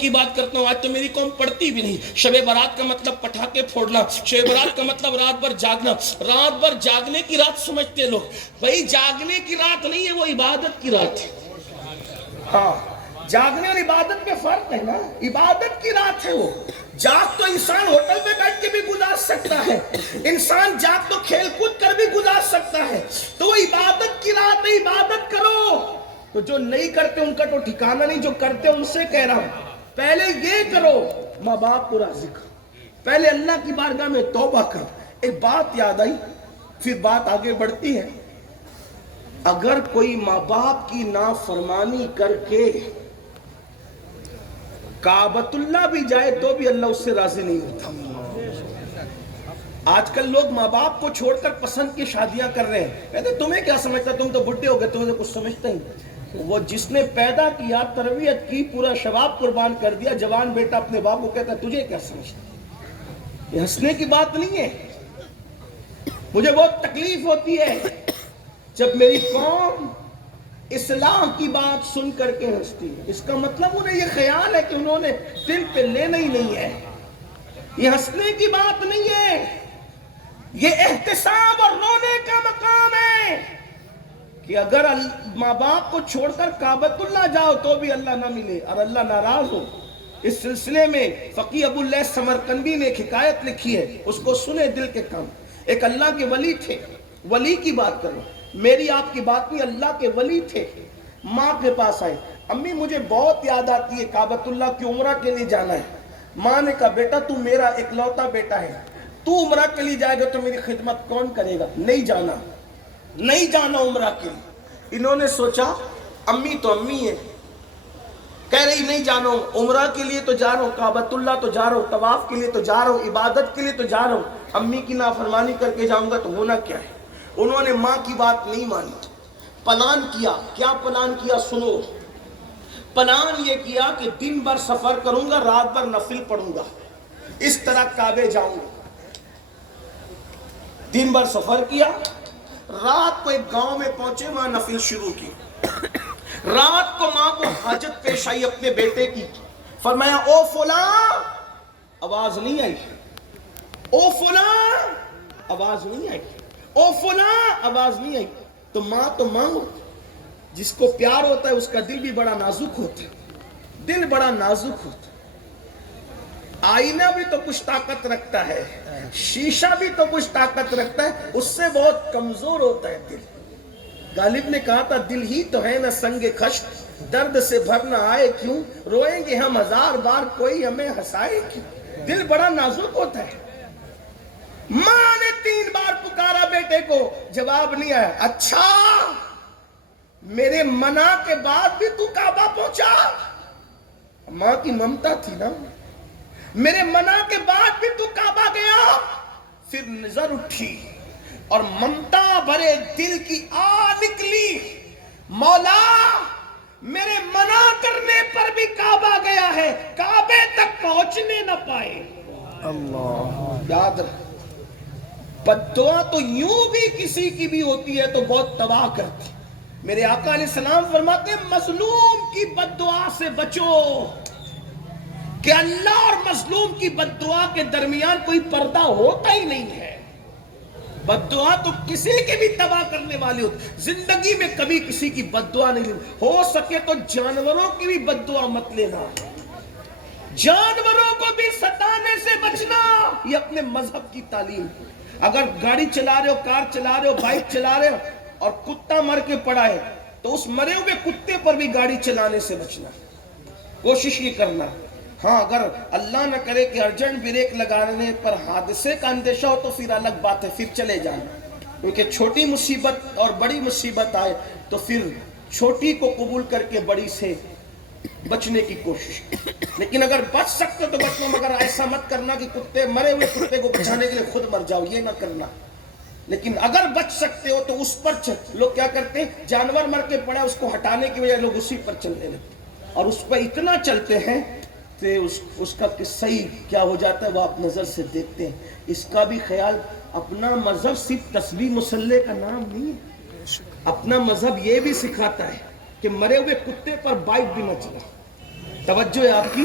کی بات کرتا ہوں. آج تو میری قوم پڑھتی بھی نہیں. شب برات کا مطلب پٹاخے پھوڑنا, شب برات کا مطلب رات بھر جاگنا. رات بھر جاگنے کی رات سمجھتے لوگ. بھائی جاگنے کی رات نہیں ہے, وہ عبادت کی رات ہے. ہاں, جاگنے اور عبادت میں فرق ہے نا. عبادت کی رات ہے وہ. جاگ تو انسان ہوٹل میں بیٹھ کے بھی گزار سکتا ہے, انسان جاگ تو کھیل کود کر بھی گزار سکتا ہے. تو وہ عبادت کی رات ہے, عبادت کرو. تو جو نہیں کرتے ان کا تو ٹھکانہ نہیں, جو کرتے ان سے کہہ رہا ہوں پہلے یہ کرو, ماں باپ کو راضی کرو, پہلے اللہ کی بارگاہ میں توبہ کرو. ایک بات یاد آئی, پھر بات آگے بڑھتی ہے. اگر کوئی ماں باپ کی نافرمانی کر کے کعبۃ اللہ بھی جائے تو بھی اللہ اس سے راضی نہیں ہوتا. آج کل لوگ ماں باپ کو چھوڑ کر پسند کی شادیاں کر رہے ہیں. کہتے تمہیں کیا سمجھتا, تم تو بڈھے ہو گئے, تمہیں تو کچھ سمجھتا ہی. وہ جس نے پیدا کیا, تربیت کی, پورا شباب قربان کر دیا, جوان بیٹا اپنے باپ کو کہتا ہے تجھے کیا سمجھتا. یہ ہنسنے کی بات نہیں ہے. مجھے بہت تکلیف ہوتی ہے جب میری قوم اسلام کی بات سن کر کے ہنستی ہے. اس کا مطلب انہیں یہ خیال ہے کہ انہوں نے دل پہ لینا ہی نہیں ہے. یہ ہنسنے کی بات نہیں ہے, یہ احتساب اور رونے کا مقام ہے کہ اگر ماں باپ کو چھوڑ کر کعبۃ اللہ جاؤ تو بھی اللہ نہ ملے اور اللہ ناراض ہو. اس سلسلے میں فقی ابو اللیث سمرقندی نے ایک حکایت لکھی ہے, اس کو سنے دل کے کام. ایک اللہ کے ولی تھے, ولی کی بات کرو, میری آپ کی بات نہیں, اللہ کے ولی تھے. ماں کے پاس آئے, امی مجھے بہت یاد آتی ہے, کعبۃ اللہ کی عمرہ کے لیے جانا ہے. ماں نے کہا بیٹا تو میرا اکلوتا بیٹا ہے, تو عمرہ کے لیے جائے گا تو میری خدمت کون کرے گا, نہیں جانا, نہیں جانا عمرہ کے لیے. انہوں نے سوچا امی تو امی ہے, کہہ رہی نہیں جانا ہوں, عمرہ کے لیے تو جا رہا ہوں, کعبۃ اللہ تو جا رہا ہوں, طواف کے لیے تو جا رہا ہوں, عبادت کے لیے تو جا رہا ہوں, امی کی نافرمانی کر کے جاؤں گا تو ہونا کیا ہے. انہوں نے ماں کی بات نہیں مانی, پلان کیا. کیا پلان کیا سنو. پلان یہ کیا کہ دن بھر سفر کروں گا, رات بھر نفل پڑھوں گا, اس طرح کعبے جاؤں گا. دن بھر سفر کیا, رات کو ایک گاؤں میں پہنچے, وہاں نفل شروع کی. رات کو ماں کو حاجت پیش آئی اپنے بیٹے کی, فرمایا او فلاں, آواز نہیں آئی. او فلاں, آواز نہیں آئی. او فلاں, آواز نہیں آئی. تو ماں ہوتی, جس کو پیار ہوتا ہے اس کا دل بھی بڑا نازک ہوتا ہے, دل بڑا نازک ہوتا ہے. آئینہ بھی تو کچھ طاقت رکھتا ہے, شیشہ بھی تو کچھ طاقت رکھتا ہے, اس سے بہت کمزور ہوتا ہے دل. غالب نے کہا تھا دل ہی تو ہے نہ سنگ خشت, درد سے بھر نہ آئے کیوں, روئیں گے ہم ہزار بار کوئی ہمیں ہنسائے کیوں. دل بڑا نازک ہوتا ہے. ماں نے 3 بار پکارا بیٹے کو, جواب نہیں آیا. اچھا میرے منع کے بعد بھی تو کعبہ پہنچا. ماں کی ممتا تھی نا, میرے منع کے بعد بھی تو کعبہ گیا. پھر نظر اٹھی اور ممتا بھرے دل کی آ نکلی, مولا میرے منع کرنے پر بھی کعبہ گیا ہے, کعبے تک پہنچنے نہ پائے. اللہ یاد رکھ, بددعا تو یوں بھی کسی کی بھی ہوتی ہے تو بہت تباہ کرتی. میرے آقا علیہ السلام فرماتے ہیں مظلوم کی بددعا سے بچو, کہ اللہ اور مظلوم کی بددعا کے درمیان کوئی پردہ ہوتا ہی نہیں ہے. بددعا تو کسی کی بھی تباہ کرنے والی ہوتی. زندگی میں کبھی کسی کی بددعا نہیں لینی. ہو سکے تو جانوروں کی بھی بددعا مت لینا, جانوروں کو بھی ستانے سے بچنا. یہ اپنے مذہب کی تعلیم. اگر گاڑی چلا رہے ہو, کار چلا رہے ہو, بائک چلا رہے ہو اور کتا مر کے پڑا ہے تو اس مرے ہوئے کتے پر بھی گاڑی چلانے سے بچنا, کوشش یہ کرنا. ہاں اگر اللہ نہ کرے کہ ارجنٹ بریک لگانے پر حادثے کا اندیشہ ہو تو پھر الگ بات ہے, پھر چلے جانا. کیونکہ چھوٹی مصیبت اور بڑی مصیبت آئے تو پھر چھوٹی کو قبول کر کے بڑی سے بچنے کی کوشش. لیکن اگر بچ سکتے تو بچو, مگر ایسا مت کرنا کہ کتے مرے ہوئے کتے کو بچانے کے لیے خود مر جاؤ, یہ نہ کرنا. لیکن اگر بچ سکتے ہو تو اس پر چل. لوگ کیا کرتے ہیں, جانور مر کے پڑا اس کو ہٹانے کی وجہ لوگ اسی پر چلنے لگتے اور اس پر اتنا چلتے ہیں کہ اس کا صحیح کیا ہو جاتا ہے وہ آپ نظر سے دیکھتے ہیں. اس کا بھی خیال. اپنا مذہب صرف تسبیح مصلی کا نام نہیں ہے, اپنا مذہب یہ بھی سکھاتا ہے کہ مرے ہوئے کتے پر بائک بھی نہ چلا. توجہ ہے آپ کی.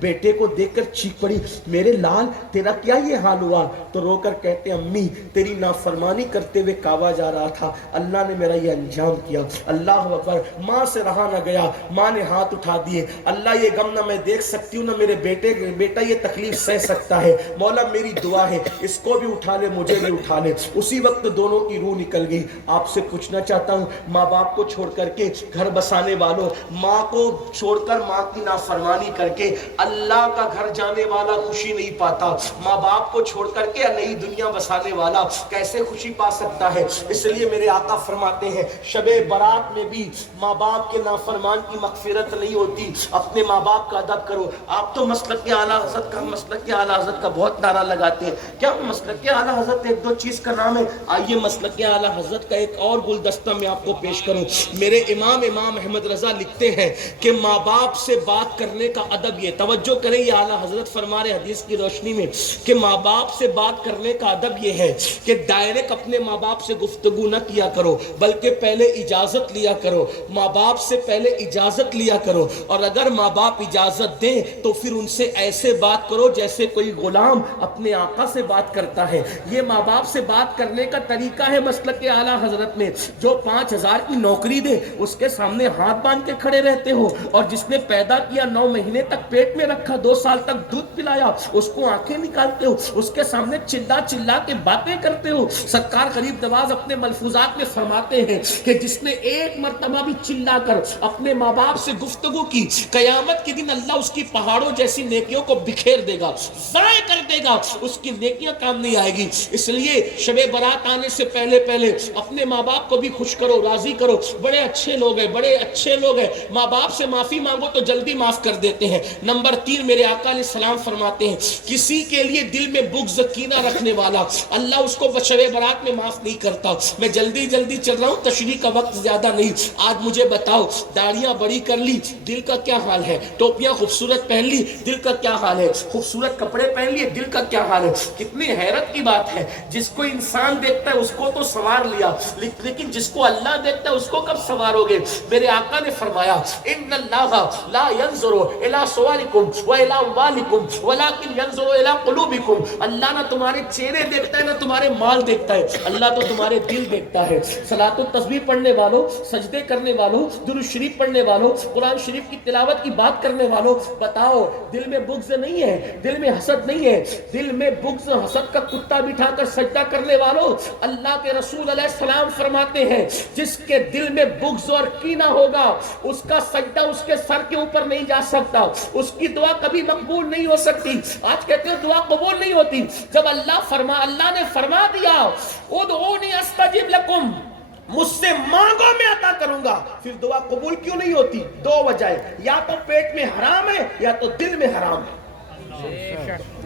بیٹے کو دیکھ کر چیخ پڑی میرے لال تیرا کیا یہ حال ہوا؟ تو رو کر کہتے امی تیری نافرمانی کرتے ہوئے کعبہ جا رہا تھا، اللہ نے میرا یہ انجام کیا۔ اللہ اکبر۔ ماں سے رہا نہ گیا، ماں نے ہاتھ اٹھا دیے، اللہ یہ غم نہ میں دیکھ سکتی ہوں نہ میرے بیٹا یہ تکلیف سہ سکتا ہے، مولا میری دعا ہے اس کو بھی اٹھا لے مجھے بھی اٹھا لے۔ اسی وقت دونوں کی روح نکل گئی۔ آپ سے پوچھنا چاہتا ہوں ماں باپ کو چھوڑ کر کے گھر بسانے والوں، ماں کو چھوڑ کر ماں کی نافرمانی کر کے اللہ کا گھر جانے والا خوشی نہیں پاتا، ماں باپ کو چھوڑ کر کے نئی دنیا بسانے والا کیسے خوشی پا سکتا ہے؟ اس لیے میرے آقا فرماتے ہیں شب برات میں بھی ماں باپ کے نافرمان کی مغفرت نہیں ہوتی، اپنے ماں باپ کا ادب کرو۔ آپ تو مسلک اعلیٰ حضرت کا بہت نعرہ لگاتے ہیں، کیا مسلک اعلیٰ حضرت ایک دو چیز کا نام ہے؟ آئیے مسلک اعلیٰ حضرت کا ایک اور گلدستہ میں آپ کو پیش کروں۔ میرے امام احمد رضا لکھتے ہیں کہ ماں باپ سے بات کرنے کا ادب یہ، توجہ کریں یہ اعلیٰ حضرت فرما رہے حدیث کی روشنی میں کہ ماں باپ سے بات کرنے کا ادب یہ ہے کہ ڈائریکٹ اپنے ماں باپ سے گفتگو نہ کیا کرو، بلکہ پہلے اجازت لیا کرو، ماں باپ سے پہلے اجازت لیا کرو، اور اگر ماں باپ اجازت دیں تو پھر ان سے ایسے بات کرو جیسے کوئی غلام اپنے آقا سے بات کرتا ہے۔ یہ ماں باپ سے بات کرنے کا طریقہ ہے مسلک اعلیٰ حضرت میں۔ جو 5,000 کی نوکری دے اس کے سامنے ہاتھ باندھ کے کھڑے رہتے ہو، اور جس نے پیدا کیا 9 مہینے تک پیٹ میں رکھا، 2 سال تک دودھ پلایا، اس کو آنکھیں نکالتے ہو، اس کے سامنے چلا چلا کے باتیں کرتے ہو۔ سرکار غریب نواز اپنے ملفوظات میں فرماتے ہیں کہ جس نے ایک مرتبہ بھی چلا کر اپنے ماں باپ سے گفتگو کی، قیامت کے دن اللہ اس کی پہاڑوں جیسی نیکیوں کو بکھیر دے گا، ضائع کر دے گا، اس کی نیکیاں کام نہیں آئے گی۔ اس لیے شب برات آنے سے پہلے اپنے ماں باپ کو بھی خوش کرو، راضی کرو۔ بڑے اچھے لوگ ہیں، ماں باپ سے معافی مانگو تو جلدی معاف کر دیتے ہیں۔ نمبر 3 میرے آقا علیہ السلام فرماتے ہیں کسی کے لیے دل میں بغض کینہ رکھنے والا اللہ اس کو شب برات میں معاف نہیں کرتا۔ میں جلدی چل رہا ہوں، تشریح کا وقت زیادہ نہیں۔ آج مجھے بتاؤ داڑیاں بڑی کر لی، دل کا کیا حال ہے؟ ٹوپیاں خوبصورت پہن لی، دل کا کیا حال ہے؟ خوبصورت کپڑے پہن لیے، دل کا کیا حال ہے؟ کتنی حیرت کی بات ہے، جس کو انسان دیکھتا ہے اس کو تو سنوار لیا، لیکن جس کو اللہ دیکھتا ہے اس کو کب سنوارو گے؟ میرے آقا نے فرمایا ان اللہ لا ينظر الى صورکم والى اموالکم ولکن ينظر الى قلوبکم۔ اللہ نہ تمہارے چہرے دیکھتا ہے نہ تمہارے مال دیکھتا ہے، اللہ تو تمہارے دل دیکھتا ہے۔ صلاۃ و تسبیح پڑھنے والوں، سجدے کرنے والوں، درود شریف پڑھنے والوں، قرآن شریف کی تلاوت کی بات کرنے والوں، بتاؤ دل میں بغض نہیں ہے، دل میں حسد نہیں ہے؟ دل میں بغض حسد کا کتا بٹھا کر سجدہ کرنے والوں، اللہ کے رسول علیہ السلام فرماتے ہیں جس کے دل میں بغض اور کینہ ہوگا اس کا سجدہ اس کے سر کے اوپر نہیں جا سکتا، اس کی دعا کبھی مقبول نہیں ہو سکتی۔ آج کہتے ہیں دعا قبول نہیں ہوتی، جب اللہ نے فرما دیا ادعونی استجب لکم، مجھ سے مانگو میں عطا کروں گا، پھر دعا قبول کیوں نہیں ہوتی؟ 2 وجہ ہے، یا تو پیٹ میں حرام ہے یا تو دل میں حرام ہے۔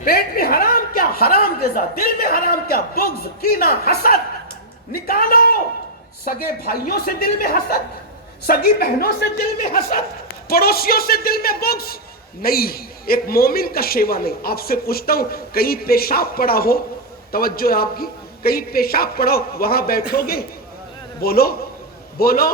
پیٹ میں حرام کیا؟ حرام غذا، دل میں حرام کیا؟ بغض، کینہ، حسد۔ نکالو سگے بھائیوں سے دل میں حسد، سگی بہنوں سے دل میں حسد، پڑوسیوں سے دل میں بغض نہیں، ایک مومن کا شیوا نہیں۔ آپ سے پوچھتا ہوں کہیں پیشاب پڑا ہو، توجہ ہے آپ کی، کہیں پیشاب پڑا ہو وہاں بیٹھو گے؟ بولو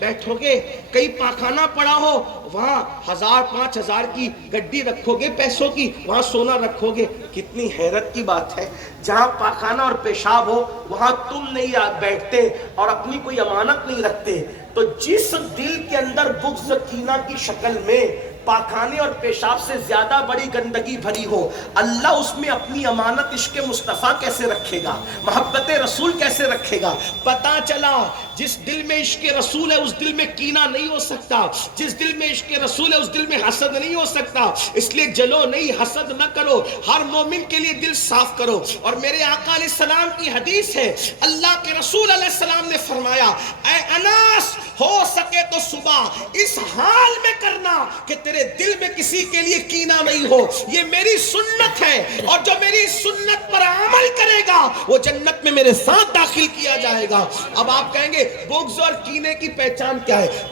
بیٹھو گے؟ کہیں پاخانہ پڑا ہو وہاں 1000 5000 کی گڈی رکھو گے پیسوں کی، وہاں سونا رکھو گے؟ کتنی حیرت کی بات ہے، جہاں پاخانہ اور پیشاب ہو وہاں تم نہیں بیٹھتے اور اپنی کوئی امانت نہیں رکھتے۔ تو جس دل کے اندر بغض کینہ کی شکل میں پاخانے اور پیشاب سے زیادہ بڑی گندگی بھری ہو، اللہ اس میں اپنی امانت عشق مصطفیٰ کیسے رکھے گا؟ محبت رسول کیسے رکھے گا؟ پتا چلا جس دل میں عشق رسول ہے اس دل میں کینہ نہیں ہو سکتا، جس دل میں عشق رسول ہے اس دل میں حسد نہیں ہو سکتا۔ اس لیے جلو نہیں، حسد نہ کرو، ہر مومن کے لیے دل صاف کرو۔ اور میرے آقا علیہ السلام کی حدیث ہے، اللہ کے رسول علیہ السلام نے فرمایا اے انس ہو سکے تو صبح اس حال میں کرنا کہ تیرے دل میں کسی کے لیے کینہ نہیں ہو، یہ میری سنت ہے، اور جو میری سنت پر عمل کرے گا وہ جنت میں میرے ساتھ داخل کیا جائے گا۔ اب آپ کہیں گے بغض اور کینے کی پہچان کیا ہے؟